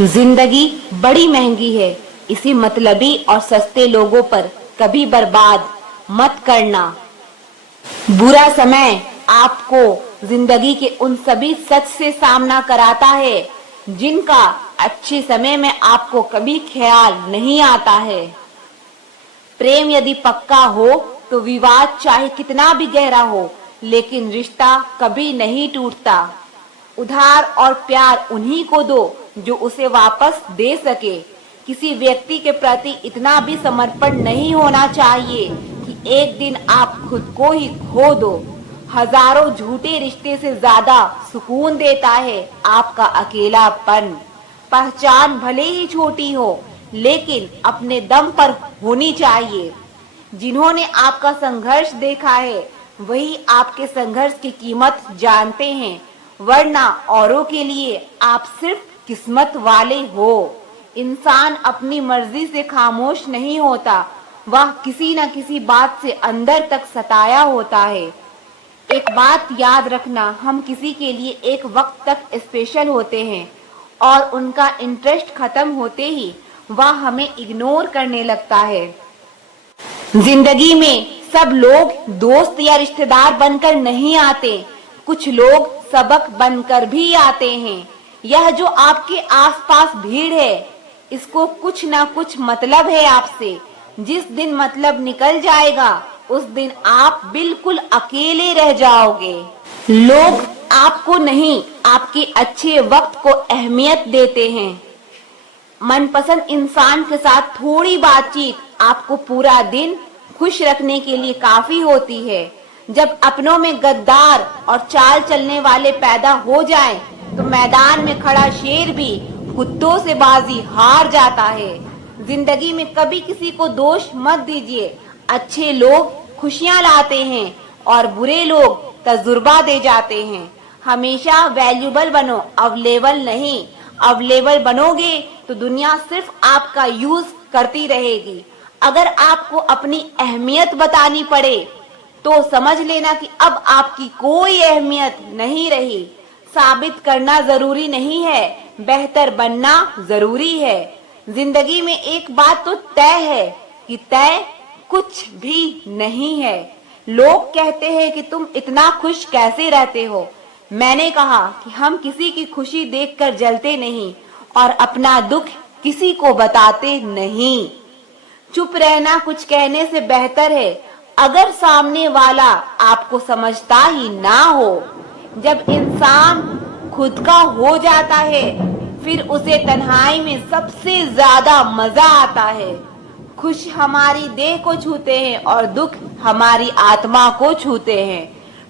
जिंदगी बड़ी महंगी है, इसी मतलबी और सस्ते लोगों पर कभी बर्बाद मत करना। बुरा समय आपको जिंदगी के उन सभी सच से सामना कराता है जिनका अच्छे समय में आपको कभी ख्याल नहीं आता है। प्रेम यदि पक्का हो तो विवाद चाहे कितना भी गहरा हो, लेकिन रिश्ता कभी नहीं टूटता। उधार और प्यार उन्हीं को दो जो उसे वापस दे सके। किसी व्यक्ति के प्रति इतना भी समर्पण नहीं होना चाहिए कि एक दिन आप खुद को ही खो दो। हजारों झूठे रिश्ते से ज्यादा सुकून देता है आपका अकेलापन। पहचान भले ही छोटी हो, लेकिन अपने दम पर होनी चाहिए। जिन्होंने आपका संघर्ष देखा है वही आपके संघर्ष की कीमत जानते हैं, वरना औरों के लिए आप सिर्फ किस्मत वाले हो। इंसान अपनी मर्जी से खामोश नहीं होता, वह किसी न किसी बात से अंदर तक सताया होता है। एक बात याद रखना, हम किसी के लिए एक वक्त तक स्पेशल होते हैं और उनका इंटरेस्ट खत्म होते ही वह हमें इग्नोर करने लगता है। जिंदगी में सब लोग दोस्त या रिश्तेदार बनकर नहीं आते, कुछ लोग सबक बनकर भी आते हैं। यह जो आपके आसपास भीड़ है, इसको कुछ ना कुछ मतलब है आपसे। जिस दिन मतलब निकल जाएगा उस दिन आप बिल्कुल अकेले रह जाओगे। लोग आपको नहीं, आपके अच्छे वक्त को अहमियत देते हैं। मनपसंद इंसान के साथ थोड़ी बातचीत आपको पूरा दिन खुश रखने के लिए काफी होती है। जब अपनों में गद्दार और चाल चलने वाले पैदा हो जाएं, तो मैदान में खड़ा शेर भी कुत्तों से बाजी हार जाता है। जिंदगी में कभी किसी को दोष मत दीजिए। अच्छे लोग खुशियां लाते हैं और बुरे लोग तजुर्बा दे जाते हैं। हमेशा वैल्यूबल बनो, अवेलेबल नहीं। अवेलेबल बनोगे तो दुनिया सिर्फ आपका यूज करती रहेगी। अगर आपको अपनी अहमियत बतानी पड़े तो समझ लेना कि अब आपकी कोई अहमियत नहीं रही। साबित करना जरूरी नहीं है, बेहतर बनना जरूरी है। जिंदगी में एक बात तो तय है कि तय कुछ भी नहीं है। लोग कहते हैं कि तुम इतना खुश कैसे रहते हो। मैंने कहा कि हम किसी की खुशी देखकर जलते नहीं और अपना दुख किसी को बताते नहीं। चुप रहना कुछ कहने से बेहतर है अगर सामने वाला आपको समझता ही ना हो। जब इंसान खुद का हो जाता है, फिर उसे तन्हाई में सबसे ज्यादा मजा आता है। खुश हमारी देह को छूते हैं और दुख हमारी आत्मा को छूते हैं।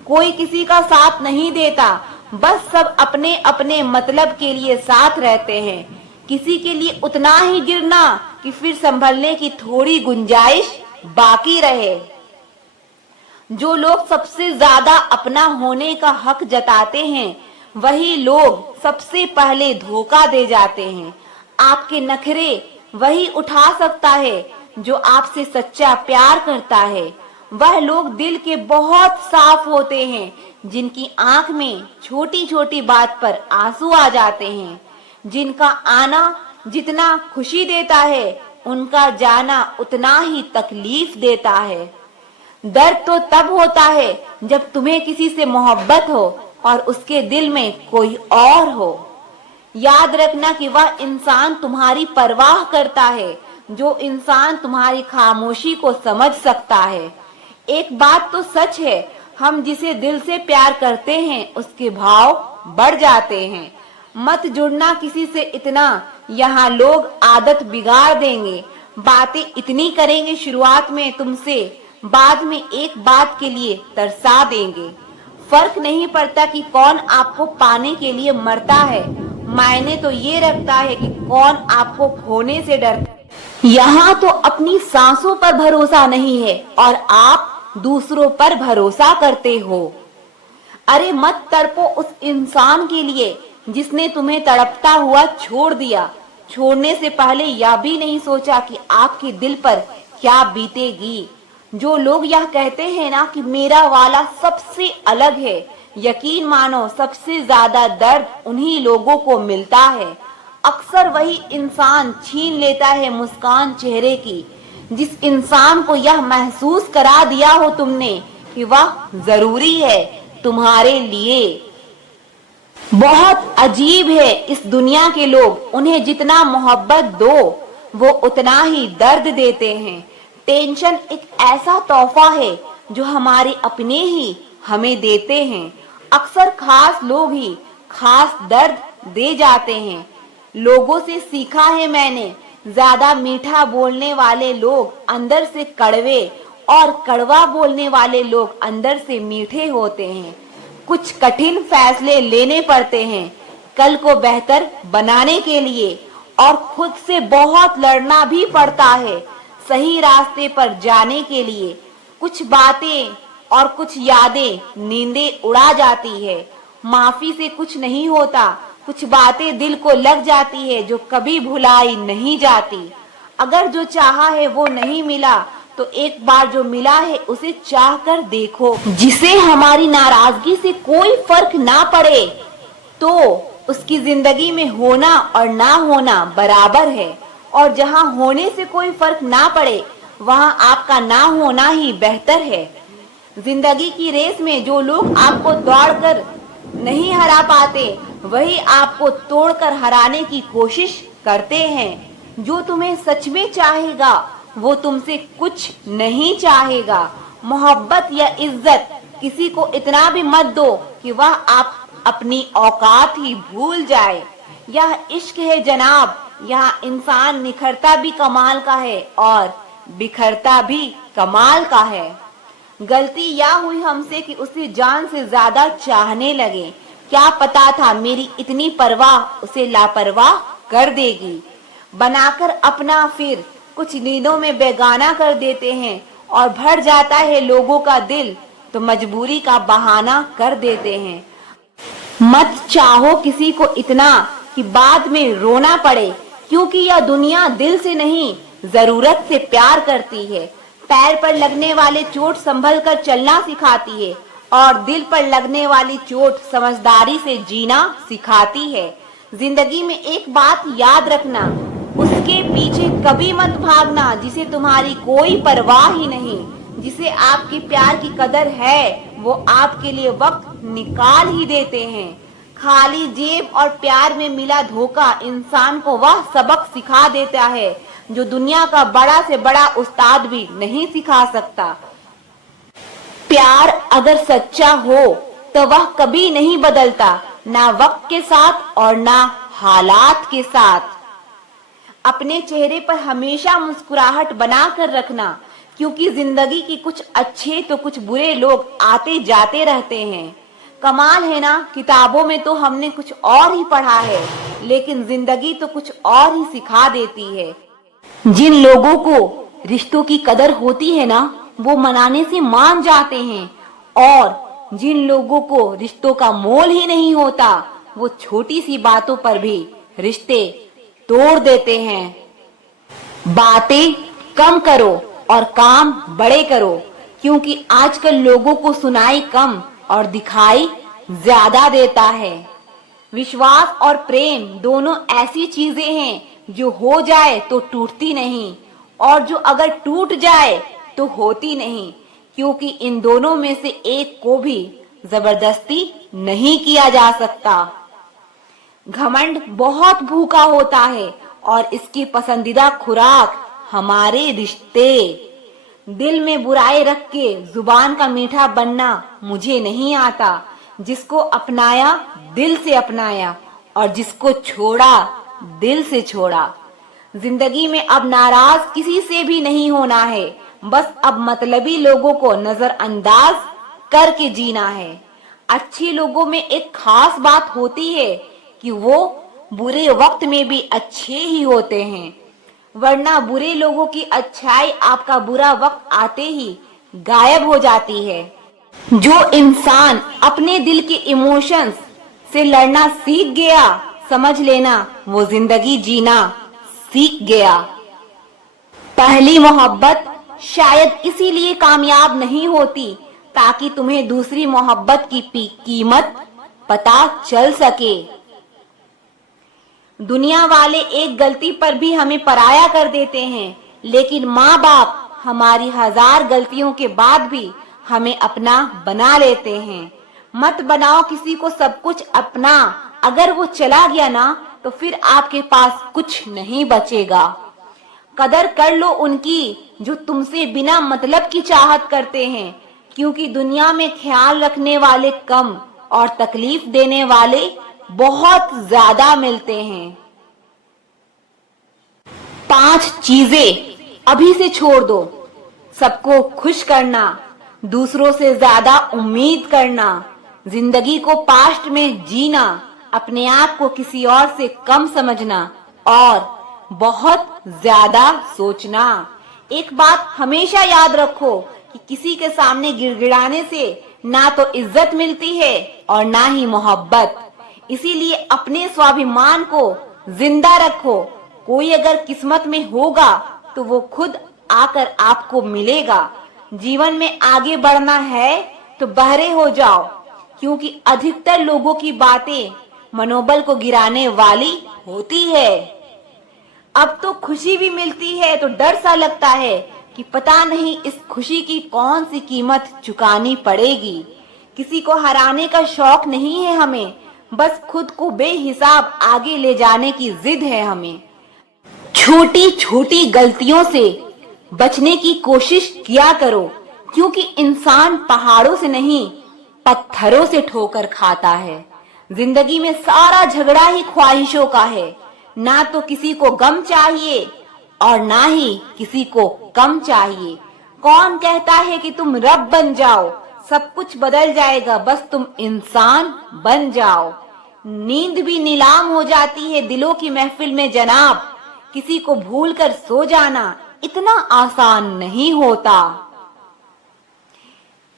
कोई किसी का साथ नहीं देता, बस सब अपने अपने मतलब के लिए साथ रहते हैं। किसी के लिए उतना ही गिरना कि फिर संभलने की थोड़ी गुंजाइश बाकी रहे। जो लोग सबसे ज्यादा अपना होने का हक जताते हैं, वही लोग सबसे पहले धोखा दे जाते हैं। आपके नखरे वही उठा सकता है जो आपसे सच्चा प्यार करता है। वह लोग दिल के बहुत साफ होते हैं जिनकी आंख में छोटी छोटी बात पर आंसू आ जाते हैं। जिनका आना जितना खुशी देता है, उनका जाना उतना ही तकलीफ देता है। दर्द तो तब होता है जब तुम्हें किसी से मोहब्बत हो और उसके दिल में कोई और हो। याद रखना कि वह इंसान तुम्हारी परवाह करता है, जो इंसान तुम्हारी खामोशी को समझ सकता है। एक बात तो सच है, हम जिसे दिल से प्यार करते हैं उसके भाव बढ़ जाते हैं। मत जुड़ना किसी से इतना, यहाँ लोग आदत बिगाड़ देंगे। बातें इतनी करेंगे शुरुआत में तुमसे, बाद में एक बात के लिए तरसा देंगे। फर्क नहीं पड़ता कि कौन आपको पाने के लिए मरता है, मायने तो ये रखता है कि कौन आपको खोने से डरता है। यहाँ तो अपनी सांसों पर भरोसा नहीं है और आप दूसरों पर भरोसा करते हो। अरे मत तड़पो उस इंसान के लिए जिसने तुम्हें तड़पता हुआ छोड़ दिया। छोड़ने से पहले यह भी नहीं सोचा कि आपके दिल पर क्या बीतेगी। जो लोग यह कहते हैं ना कि मेरा वाला सबसे अलग है, यकीन मानो सबसे ज्यादा दर्द उन्हीं लोगों को मिलता है। अक्सर वही इंसान छीन लेता है मुस्कान चेहरे की, जिस इंसान को यह महसूस करा दिया हो तुमने कि वह जरूरी है तुम्हारे लिए। बहुत अजीब है इस दुनिया के लोग, उन्हें जितना मोहब्बत दो वो उतना ही दर्द देते हैं। टेंशन एक ऐसा तोहफा है जो हमारे अपने ही हमें देते हैं। अक्सर खास लोग ही खास दर्द दे जाते हैं। लोगों से सीखा है मैंने, ज्यादा मीठा बोलने वाले लोग अंदर से कड़वे और कड़वा बोलने वाले लोग अंदर से मीठे होते हैं। कुछ कठिन फैसले लेने पड़ते हैं कल को बेहतर बनाने के लिए, और खुद से बहुत लड़ना भी पड़ता है सही रास्ते पर जाने के लिए। कुछ बातें और कुछ यादें नींदें उड़ा जाती है। माफी से कुछ नहीं होता, कुछ बातें दिल को लग जाती है जो कभी भुलाई नहीं जाती। अगर जो चाहा है वो नहीं मिला तो एक बार जो मिला है उसे चाह कर देखो। जिसे हमारी नाराजगी से कोई फर्क ना पड़े तो उसकी जिंदगी में होना और ना होना बराबर है, और जहाँ होने से कोई फर्क ना पड़े वहाँ आपका ना होना ही बेहतर है। जिंदगी की रेस में जो लोग आपको दौड़कर नहीं हरा पाते वही आपको तोड़कर हराने की कोशिश करते हैं। जो तुम्हें सच में चाहेगा वो तुमसे कुछ नहीं चाहेगा। मोहब्बत या इज्जत किसी को इतना भी मत दो कि वह आप अपनी औकात ही भूल जाए। यह इश्क है जनाब, यह इंसान निखरता भी कमाल का है और बिखरता भी कमाल का है। गलती या हुई हमसे कि उसे जान से ज्यादा चाहने लगे। क्या पता था मेरी इतनी परवाह उसे लापरवाह कर देगी। बनाकर अपना फिर कुछ नींदों में बेगाना कर देते हैं, और भर जाता है लोगों का दिल तो मजबूरी का बहाना कर देते हैं। मत चाहो किसी को इतना कि बाद में रोना पड़े, क्योंकि यह दुनिया दिल से नहीं जरूरत से प्यार करती है। पैर पर लगने वाले चोट संभल कर चलना सिखाती है, और दिल पर लगने वाली चोट समझदारी से जीना सिखाती है। जिंदगी में एक बात याद रखना, उसके पीछे कभी मत भागना जिसे तुम्हारी कोई परवाह ही नहीं। जिसे आपकी प्यार की कदर है वो आपके लिए वक्त निकाल ही देते हैं। खाली जेब और प्यार में मिला धोखा इंसान को वह सबक सिखा देता है जो दुनिया का बड़ा से बड़ा उस्ताद भी नहीं सिखा सकता। प्यार अगर सच्चा हो तो वह कभी नहीं बदलता, ना वक्त के साथ और ना हालात के साथ। अपने चेहरे पर हमेशा मुस्कुराहट बना कर रखना, क्योंकि जिंदगी की कुछ अच्छे तो कुछ बुरे लोग आते जाते रहते हैं। कमाल है ना, किताबों में तो हमने कुछ और ही पढ़ा है, लेकिन जिंदगी तो कुछ और ही सिखा देती है। जिन लोगों को रिश्तों की कदर होती है ना, वो मनाने से मान जाते हैं, और जिन लोगों को रिश्तों का मोल ही नहीं होता वो छोटी सी बातों पर भी रिश्ते तोड़ देते हैं। बातें कम करो और काम बड़े करो, क्योंकि आजकल लोगों को सुनाई कम और दिखाई ज्यादा देता है। विश्वास और प्रेम दोनों ऐसी चीजें हैं जो हो जाए तो टूटती नहीं, और जो अगर टूट जाए तो होती नहीं, क्योंकि इन दोनों में से एक को भी जबरदस्ती नहीं किया जा सकता। घमंड बहुत भूखा होता है और इसकी पसंदीदा खुराक हमारे रिश्ते। दिल में बुराई रख के जुबान का मीठा बनना मुझे नहीं आता। जिसको अपनाया दिल से अपनाया, और जिसको छोड़ा दिल से छोड़ा। जिंदगी में अब नाराज किसी से भी नहीं होना है, बस अब मतलबी लोगों को नजरअंदाज करके जीना है। अच्छे लोगों में एक खास बात होती है कि वो बुरे वक्त में भी अच्छे ही होते हैं, वरना बुरे लोगों की अच्छाई आपका बुरा वक्त आते ही गायब हो जाती है। जो इंसान अपने दिल के इमोशंस से लड़ना सीख गया, समझ लेना वो जिंदगी जीना सीख गया। पहली मोहब्बत शायद इसीलिए कामयाब नहीं होती ताकि तुम्हें दूसरी मोहब्बत की कीमत पता चल सके। दुनिया वाले एक गलती पर भी हमें पराया कर देते हैं, लेकिन माँ बाप हमारी 1000 गलतियों के बाद भी हमें अपना बना लेते हैं। मत बनाओ किसी को सब कुछ अपना, अगर वो चला गया ना तो फिर आपके पास कुछ नहीं बचेगा। कदर कर लो उनकी जो तुमसे बिना मतलब की चाहत करते हैं, क्योंकि दुनिया में ख्याल रखने वाले कम और तकलीफ देने वाले बहुत ज्यादा मिलते हैं। 5 चीजें अभी से छोड़ दो। सबको खुश करना, दूसरों से ज्यादा उम्मीद करना, जिंदगी को पास्ट में जीना, अपने आप को किसी और से कम समझना और बहुत ज्यादा सोचना। एक बात हमेशा याद रखो कि किसी के सामने गिड़गिड़ाने से ना तो इज्जत मिलती है और ना ही मोहब्बत। इसीलिए अपने स्वाभिमान को जिंदा रखो। कोई अगर किस्मत में होगा तो वो खुद आकर आपको मिलेगा। जीवन में आगे बढ़ना है तो बहरे हो जाओ, क्योंकि अधिकतर लोगों की बातें मनोबल को गिराने वाली होती है। अब तो खुशी भी मिलती है तो डर सा लगता है कि पता नहीं इस खुशी की कौन सी कीमत चुकानी पड़ेगी। किसी को हराने का शौक नहीं है हमें, बस खुद को बेहिसाब आगे ले जाने की जिद है हमें। छोटी छोटी गलतियों से बचने की कोशिश किया करो, क्योंकि इंसान पहाड़ों से नहीं पत्थरों से ठोकर खाता है। जिंदगी में सारा झगड़ा ही ख्वाहिशों का है। ना तो किसी को गम चाहिए और ना ही किसी को कम चाहिए। कौन कहता है कि तुम रब बन जाओ, सब कुछ बदल जाएगा, बस तुम इंसान बन जाओ। नींद भी नीलाम हो जाती है दिलों की महफिल में जनाब। किसी को भूल कर सो जाना इतना आसान नहीं होता।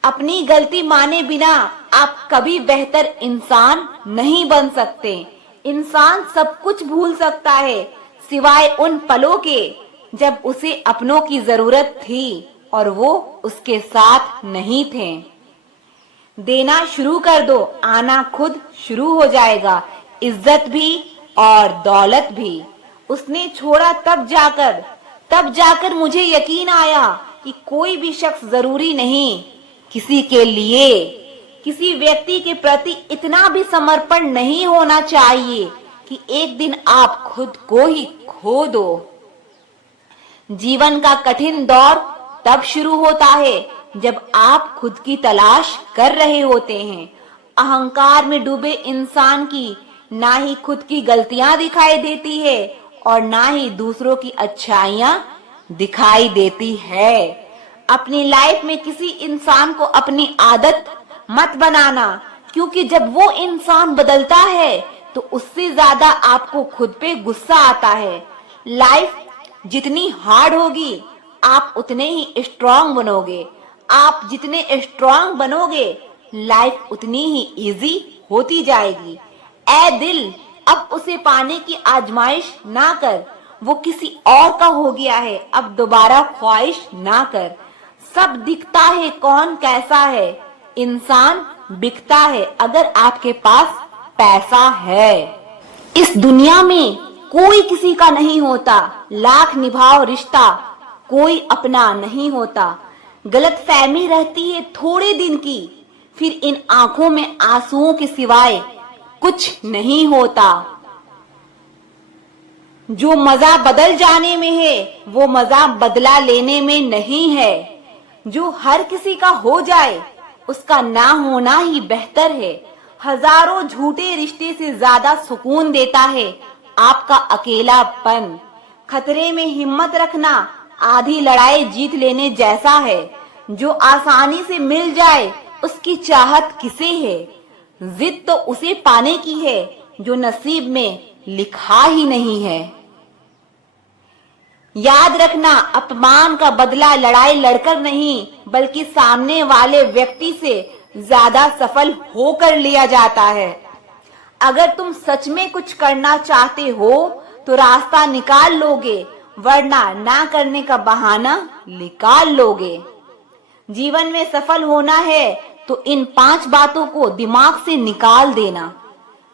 अपनी गलती माने बिना आप कभी बेहतर इंसान नहीं बन सकते। इंसान सब कुछ भूल सकता है सिवाय उन पलों के जब उसे अपनों की जरूरत थी और वो उसके साथ नहीं थे। देना शुरू कर दो, आना खुद शुरू हो जाएगा, इज्जत भी और दौलत भी। उसने छोड़ा तब जाकर मुझे यकीन आया कि कोई भी शख्स जरूरी नहीं किसी के लिए। किसी व्यक्ति के प्रति इतना भी समर्पण नहीं होना चाहिए कि एक दिन आप खुद को ही खो दो। जीवन का कठिन दौर तब शुरू होता है जब आप खुद की तलाश कर रहे होते हैं। अहंकार में डूबे इंसान की ना ही खुद की गलतियां दिखाई देती है और ना ही दूसरों की अच्छाइयां दिखाई देती है। अपनी लाइफ में किसी इंसान को अपनी आदत मत बनाना, क्योंकि जब वो इंसान बदलता है तो उससे ज्यादा आपको खुद पे गुस्सा आता है। लाइफ जितनी हार्ड होगी आप उतने ही स्ट्रांग बनोगे। आप जितने स्ट्रांग बनोगे लाइफ उतनी ही इजी होती जाएगी। ऐ दिल, अब उसे पाने की आजमाइश ना कर, वो किसी और का हो गया है, अब दोबारा ख्वाहिश ना कर। सब दिखता है कौन कैसा है, इंसान बिकता है अगर आपके पास पैसा है। इस दुनिया में कोई किसी का नहीं होता, लाख निभाओ रिश्ता कोई अपना नहीं होता। गलतफहमी रहती है थोड़े दिन की, फिर इन आंखों में आंसुओं के सिवाय कुछ नहीं होता। जो मजा बदल जाने में है वो मजा बदला लेने में नहीं है। जो हर किसी का हो जाए उसका ना होना ही बेहतर है। हजारों झूठे रिश्ते से ज्यादा सुकून देता है आपका अकेलापन। खतरे में हिम्मत रखना आधी लड़ाई जीत लेने जैसा है। जो आसानी से मिल जाए उसकी चाहत किसे है, जिद तो उसे पाने की है जो नसीब में लिखा ही नहीं है। याद रखना, अपमान का बदला लड़ाई लड़कर नहीं बल्कि सामने वाले व्यक्ति से ज्यादा सफल होकर लिया जाता है। अगर तुम सच में कुछ करना चाहते हो तो रास्ता निकाल लोगे, वरना ना करने का बहाना निकाल लोगे। जीवन में सफल होना है तो इन 5 बातों को दिमाग से निकाल देना।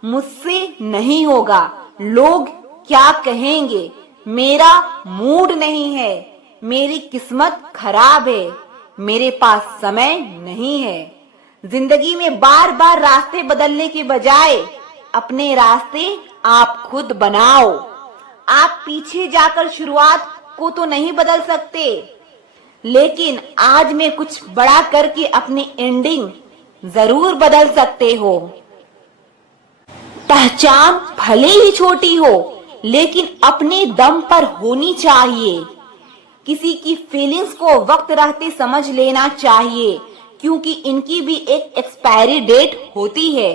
मुझसे नहीं होगा, लोग क्या कहेंगे, मेरा मूड नहीं है, मेरी किस्मत खराब है, मेरे पास समय नहीं है। जिंदगी में बार बार रास्ते बदलने के बजाय अपने रास्ते आप खुद बनाओ। आप पीछे जाकर शुरुआत को तो नहीं बदल सकते, लेकिन आज में कुछ बड़ा करके अपनी एंडिंग जरूर बदल सकते हो। पहचान भले ही छोटी हो, लेकिन अपने दम पर होनी चाहिए। किसी की फीलिंग्स को वक्त रहते समझ लेना चाहिए, क्योंकि इनकी भी एक एक्सपायरी डेट होती है।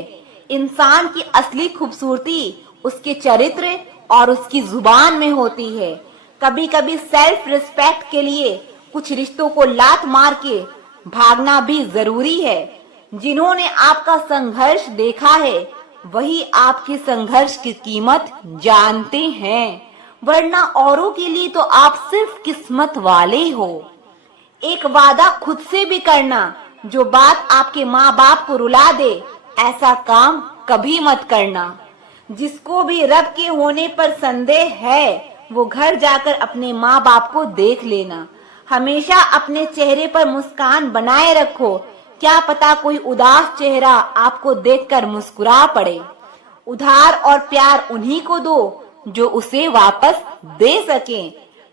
इंसान की असली खूबसूरती उसके चरित्र और उसकी जुबान में होती है। कभी कभी सेल्फ रिस्पेक्ट के लिए कुछ रिश्तों को लात मार के भागना भी जरूरी है। जिन्होंने आपका संघर्ष देखा है वही आपके संघर्ष की कीमत जानते हैं, वरना औरों के लिए तो आप सिर्फ किस्मत वाले हो। एक वादा खुद से भी करना, जो बात आपके माँ बाप को रुला दे, ऐसा काम कभी मत करना। जिसको भी रब के होने पर संदेह है वो घर जाकर अपने माँ बाप को देख लेना। हमेशा अपने चेहरे पर मुस्कान बनाए रखो, क्या पता कोई उदास चेहरा आपको देखकर मुस्कुरा पड़े। उधार और प्यार उन्हीं को दो जो उसे वापस दे सकें।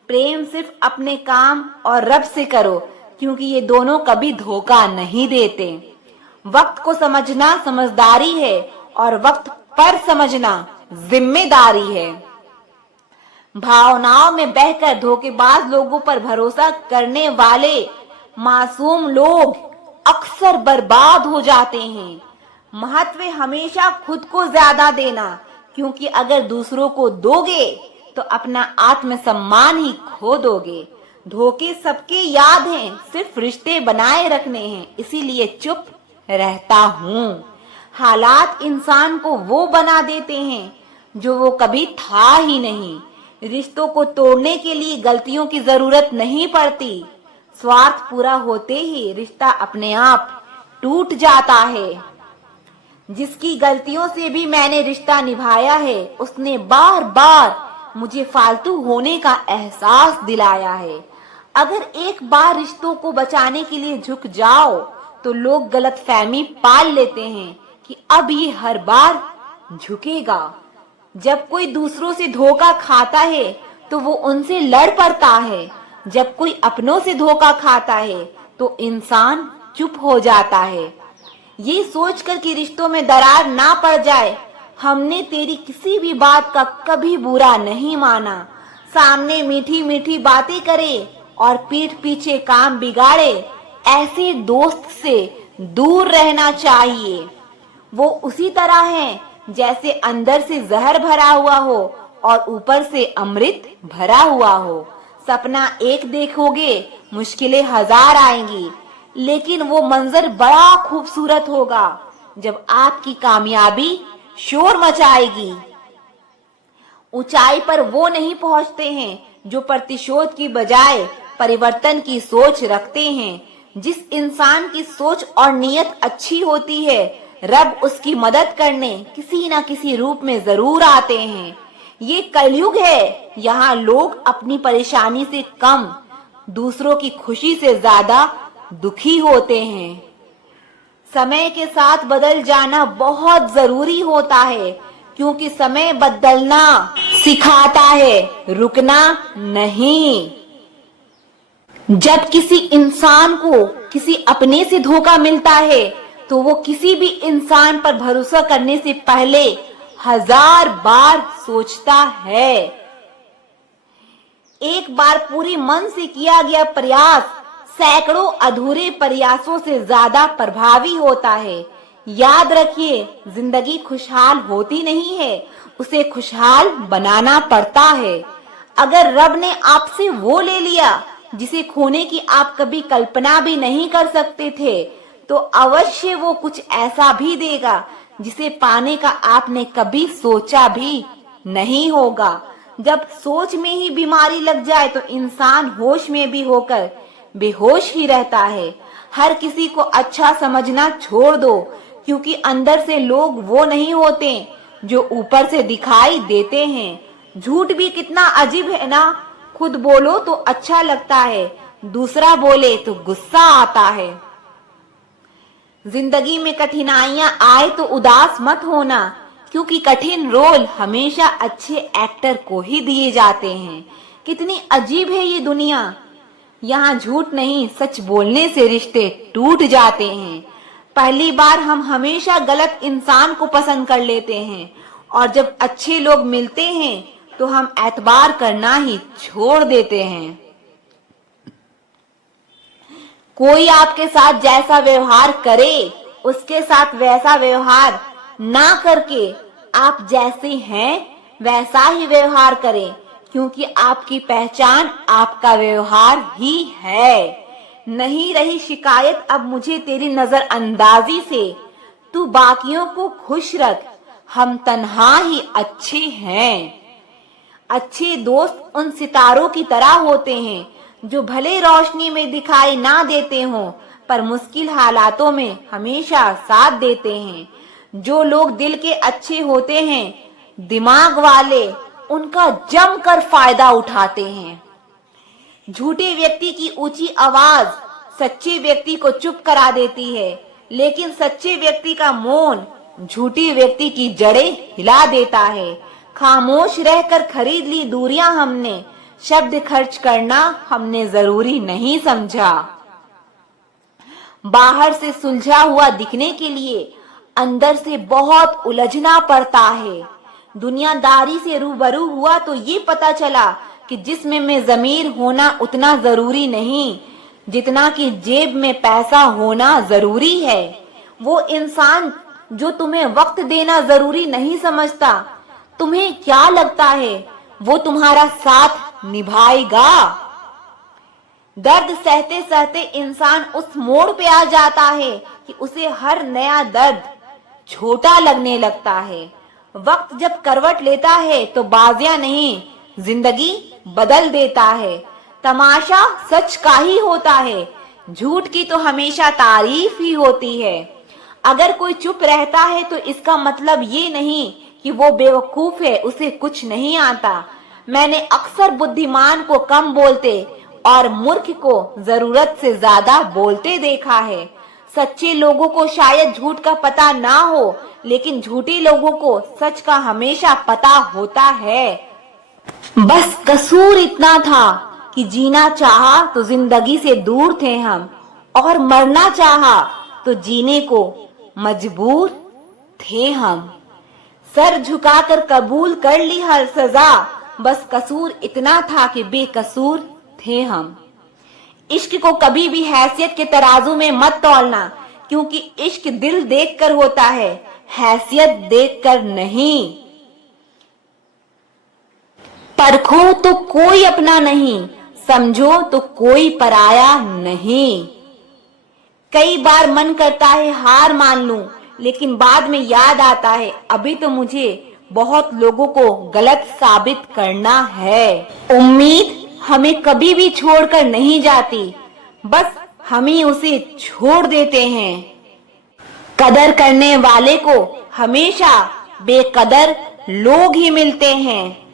प्रेम सिर्फ अपने काम और रब से करो, क्योंकि ये दोनों कभी धोखा नहीं देते। वक्त को समझना समझदारी है और वक्त पर समझना जिम्मेदारी है। भावनाओं में बहकर धोखेबाज लोगों पर भरोसा करने वाले मासूम लोग अक्सर बर्बाद हो जाते हैं। महत्व हमेशा खुद को ज्यादा देना, क्योंकि अगर दूसरों को दोगे तो अपना आत्मसम्मान ही खो दोगे। धोखे सबके याद हैं, सिर्फ रिश्ते बनाए रखने हैं, इसीलिए चुप रहता हूँ। हालात इंसान को वो बना देते हैं जो वो कभी था ही नहीं। रिश्तों को तोड़ने के लिए गलतियों की जरूरत नहीं पड़ती। स्वार्थ पूरा होते ही रिश्ता अपने आप टूट जाता है। जिसकी गलतियों से भी मैंने रिश्ता निभाया है, उसने बार बार मुझे फालतू होने का एहसास दिलाया है। अगर एक बार रिश्तों को बचाने के लिए झुक जाओ तो लोग गलतफहमी पाल लेते हैं कि अब ये हर बार झुकेगा। जब कोई दूसरों से धोखा खाता है तो वो उनसे लड़ पड़ता है। जब कोई अपनों से धोखा खाता है तो इंसान चुप हो जाता है। ये सोचकर कि रिश्तों में दरार ना पड़ जाए, हमने तेरी किसी भी बात का कभी बुरा नहीं माना। सामने मीठी मीठी बातें करे और पीठ पीछे काम बिगाड़े, ऐसे दोस्त से दूर रहना चाहिए। वो उसी तरह हैं जैसे अंदर से जहर भरा हुआ हो और ऊपर से अमृत भरा हुआ हो। सपना एक देखोगे, मुश्किलें हजार आएंगी, लेकिन वो मंजर बड़ा खूबसूरत होगा जब आपकी कामयाबी शोर मचाएगी। ऊंचाई पर वो नहीं पहुंचते हैं जो प्रतिशोध की बजाय परिवर्तन की सोच रखते हैं। जिस इंसान की सोच और नीयत अच्छी होती है, रब उसकी मदद करने किसी न किसी रूप में जरूर आते हैं। ये कलयुग है, यहाँ लोग अपनी परेशानी से कम, दूसरों की खुशी से ज्यादा दुखी होते हैं। समय के साथ बदल जाना बहुत जरूरी होता है, क्योंकि समय बदलना सिखाता है, रुकना नहीं। जब किसी इंसान को किसी अपने से धोखा मिलता है तो वो किसी भी इंसान पर भरोसा करने से पहले 1000 बार सोचता है। एक बार पूरे मन से किया गया प्रयास सैकड़ों अधूरे प्रयासों से ज्यादा प्रभावी होता है। याद रखिए, जिंदगी खुशहाल होती नहीं है, उसे खुशहाल बनाना पड़ता है। अगर रब ने आपसे वो ले लिया जिसे खोने की आप कभी कल्पना भी नहीं कर सकते थे, तो अवश्य वो कुछ ऐसा भी देगा जिसे पाने का आपने कभी सोचा भी नहीं होगा। जब सोच में ही बीमारी लग जाए तो इंसान होश में भी होकर बेहोश ही रहता है। हर किसी को अच्छा समझना छोड़ दो, क्योंकि अंदर से लोग वो नहीं होते जो ऊपर से दिखाई देते हैं। झूठ भी कितना अजीब है ना, खुद बोलो तो अच्छा लगता है, दूसरा बोले तो गुस्सा आता है। जिंदगी में कठिनाइयां आए तो उदास मत होना, क्योंकि कठिन रोल हमेशा अच्छे एक्टर को ही दिए जाते हैं। कितनी अजीब है ये दुनिया, यहाँ झूठ नहीं सच बोलने से रिश्ते टूट जाते हैं। पहली बार हम हमेशा गलत इंसान को पसंद कर लेते हैं, और जब अच्छे लोग मिलते हैं तो हम एतबार करना ही छोड़ देते हैं। कोई आपके साथ जैसा व्यवहार करे, उसके साथ वैसा व्यवहार ना करके आप जैसे हैं वैसा ही व्यवहार करें, क्योंकि आपकी पहचान आपका व्यवहार ही है। नहीं रही शिकायत अब मुझे तेरी नजरअंदाजी से, तू बाकियों को खुश रख, हम तन्हा ही अच्छे हैं। अच्छे दोस्त उन सितारों की तरह होते हैं जो भले रोशनी में दिखाई ना देते हों, पर मुश्किल हालातों में हमेशा साथ देते हैं। जो लोग दिल के अच्छे होते हैं, दिमाग वाले उनका जमकर फायदा उठाते हैं। झूठे व्यक्ति की ऊंची आवाज सच्चे व्यक्ति को चुप करा देती है, लेकिन सच्चे व्यक्ति का मौन झूठे व्यक्ति की जड़ें हिला देता है। खामोश रहकर खरीद ली दूरियां हमने, शब्द खर्च करना हमने जरूरी नहीं समझा। बाहर से सुलझा हुआ दिखने के लिए अंदर से बहुत उलझना पड़ता है। दुनियादारी से रूबरू हुआ तो ये पता चला कि जिस्म में ज़मीर होना उतना जरूरी नहीं जितना कि जेब में पैसा होना जरूरी है। वो इंसान जो तुम्हें वक्त देना जरूरी नहीं समझता, तुम्हें क्या लगता है वो तुम्हारा साथ निभाएगा? दर्द सहते सहते इंसान उस मोड़ पे आ जाता है कि उसे हर नया दर्द छोटा लगने लगता है। वक्त जब करवट लेता है तो बाजियां नहीं जिंदगी बदल देता है। तमाशा सच का ही होता है, झूठ की तो हमेशा तारीफ ही होती है। अगर कोई चुप रहता है तो इसका मतलब ये नहीं कि वो बेवकूफ है, उसे कुछ नहीं आता। मैंने अक्सर बुद्धिमान को कम बोलते और मूर्ख को जरूरत से ज्यादा बोलते देखा है। सच्चे लोगों को शायद झूठ का पता ना हो, लेकिन झूठे लोगों को सच का हमेशा पता होता है। बस कसूर इतना था कि जीना चाहा तो जिंदगी से दूर थे हम, और मरना चाहा तो जीने को मजबूर थे हम। सर झुकाकर कबूल कर ली हर सजा, बस कसूर इतना था कि बेकसूर थे हम। इश्क को कभी भी हैसियत के तराजू में मत तौलना, क्योंकि इश्क दिल देखकर होता है, हैसियत देखकर नहीं। परखो तो कोई अपना नहीं, समझो तो कोई पराया नहीं। कई बार मन करता है हार मान लूं, लेकिन बाद में याद आता है अभी तो मुझे बहुत लोगों को गलत साबित करना है। उम्मीद हमें कभी भी छोड़कर नहीं जाती, बस हम ही उसे छोड़ देते हैं। कदर करने वाले को हमेशा बेकदर लोग ही मिलते हैं।